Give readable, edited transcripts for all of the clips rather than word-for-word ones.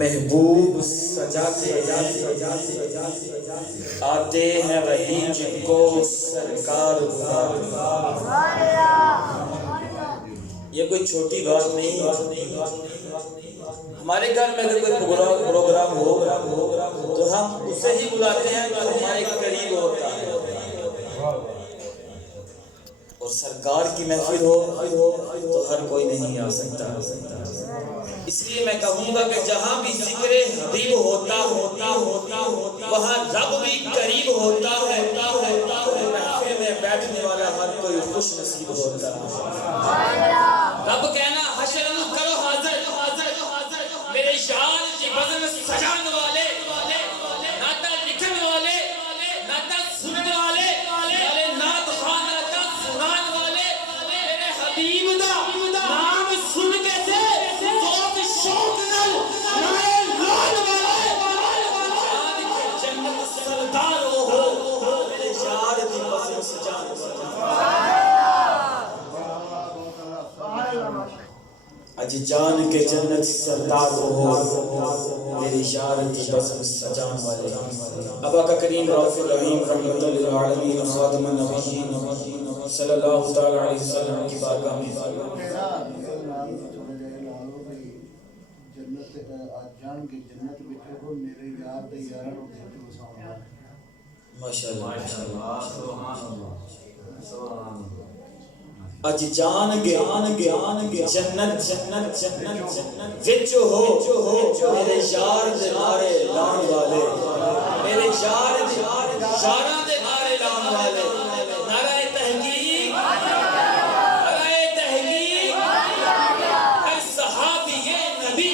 محبوب سجاتے آتے ہیں وہی جن کو سرکار بلاتے۔ یہ کوئی چھوٹی بات نہیں ہے۔ ہمارے گھر میں اگر کوئی پروگرام ہو تو ہم اسے ہی بلاتے ہیں جو ہمارے قریب ہوتا ہے، اور سرکار کی محفل ہو تو ہر کوئی نہیں آ سکتا۔ اس لیے میں کہوں گا کہ جہاں بھی ذکر حبیب ہوتا وہاں رب بھی قریب ہوتا ہے، محفل میں بیٹھنے والا ہر کوئی خوش نصیب ہوتا ہے۔ رب کہنا حشر کرو حاضر میرے یار کی بزم سجان والے، ناتا لکھن والے، ناتا سنن والے، نات خوان ناتا سنان والے، میرے حبیب دا نام سن کے سے ذوق شوق نال نعرے لان والے، جنت سردار ہو میرے یار کی بزم سجان والے۔ اج جان کے جنت سردار ہو میری یار کی بزم سجان والے۔ ابا کا کریم رؤوف الرحیم رحمۃ للعالمین خاتم النبیین صلی اللہ تعالی علیہ وسلم کی بارگاہ میں اج جان گے جنت وچ ہو میرے یار دے نعرے لان والے، میرے یار یاراں دے نعرے لان والے۔ نعرہ تحقیق، نعرہ تحقیق، ہر صحابی نبی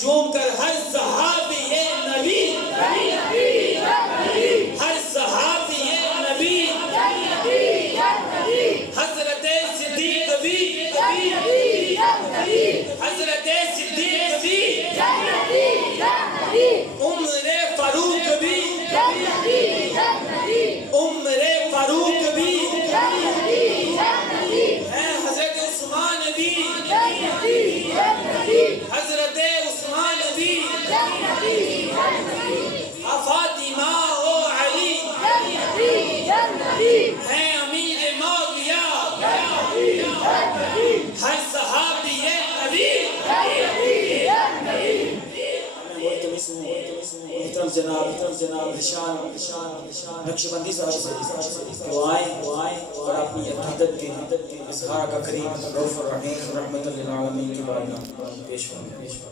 جھوم کر ہر صحابی نبی، ہر صحابی نبی، حضرت صدیق بھی، حضرت صدیق بھی، عمر فاروق بھی، عمر فاروق بھی ہے، حضرت عثمان بھی، حضرت عثمان بھی، فاطمہ و علی ہے، امیر معاویہ، ہر صحابی نبی۔ محترم جناب رشان نقشبندی صاحب سے دعائیں اور اپنی عقیدت کے اظہار کا کریم رؤوف الرحیم رحمۃ للعالمین کی بارگاہ میں پیش فرمائیں۔